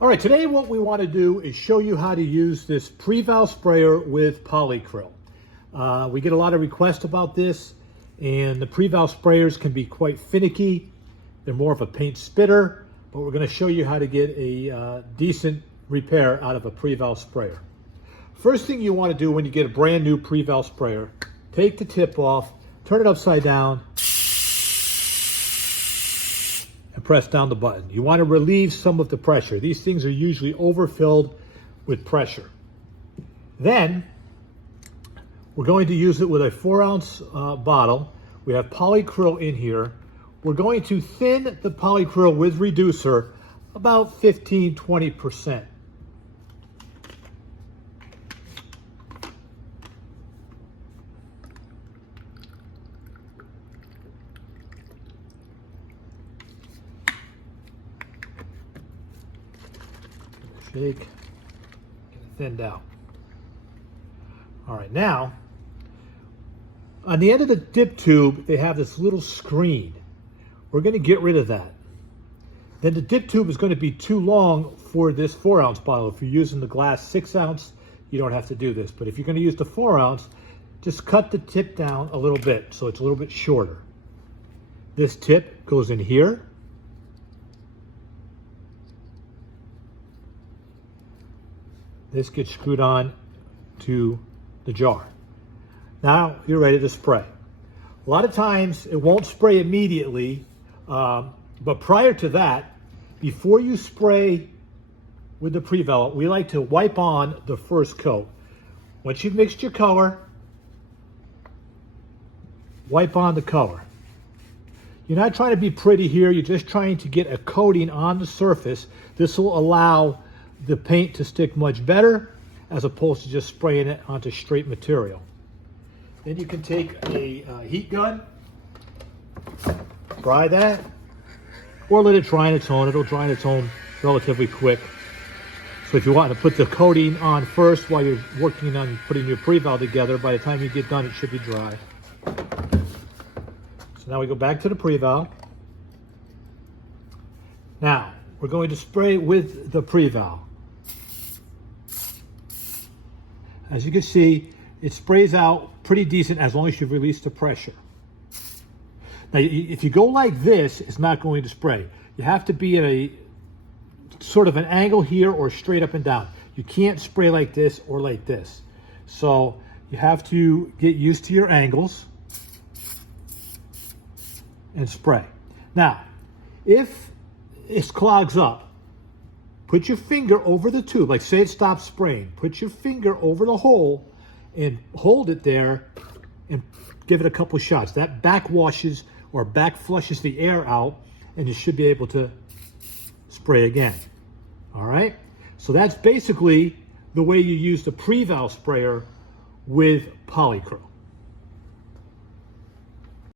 All right, today what we want to do is show you how to use this Preval sprayer with Polycryl. We get a lot of requests about this, and the Preval sprayers can be quite finicky. They're more of a paint spitter, but we're going to show you how to get a decent repair out of a Preval sprayer. First thing you want to do when you get a brand new Preval sprayer, take the tip off, turn it upside down, and press down the button. You want to relieve some of the pressure. These things are usually overfilled with pressure. Then we're going to use it with a 4-ounce bottle. We have Polycryl in here. We're going to thin the Polycryl with reducer about 15-20%. Shake, get it thinned out. All right, now, on the end of the dip tube, they have this little screen. We're going to get rid of that. Then the dip tube is going to be too long for this 4-ounce bottle. If you're using the glass 6-ounce, you don't have to do this. But if you're going to use the 4-ounce, just cut the tip down a little bit so it's a little bit shorter. This tip goes in here. This gets screwed on to the jar. Now you're ready to spray. A lot of times it won't spray immediately, but prior to that, before you spray with the Preval, we like to wipe on the first coat. Once you've mixed your color, wipe on the color. You're not trying to be pretty here, you're just trying to get a coating on the surface. This will allow the paint to stick much better as opposed to just spraying it onto straight material. Then you can take a heat gun, dry that, or let it dry on its own. It'll dry on its own relatively quick. So if you want to put the coating on first while you're working on putting your Preval together, by the time you get done, it should be dry. So now we go back to the Preval. Now, we're going to spray with the Preval. As you can see, it sprays out pretty decent as long as you've released the pressure. Now, if you go like this, it's not going to spray. You have to be at a sort of an angle here or straight up and down. You can't spray like this or like this. So you have to get used to your angles and spray. Now, if it clogs up, put your finger over the tube, like say it stops spraying. Put your finger over the hole and hold it there and give it a couple shots. That back washes or back flushes the air out, and you should be able to spray again. All right? So that's basically the way you use the Preval sprayer with Polycryl.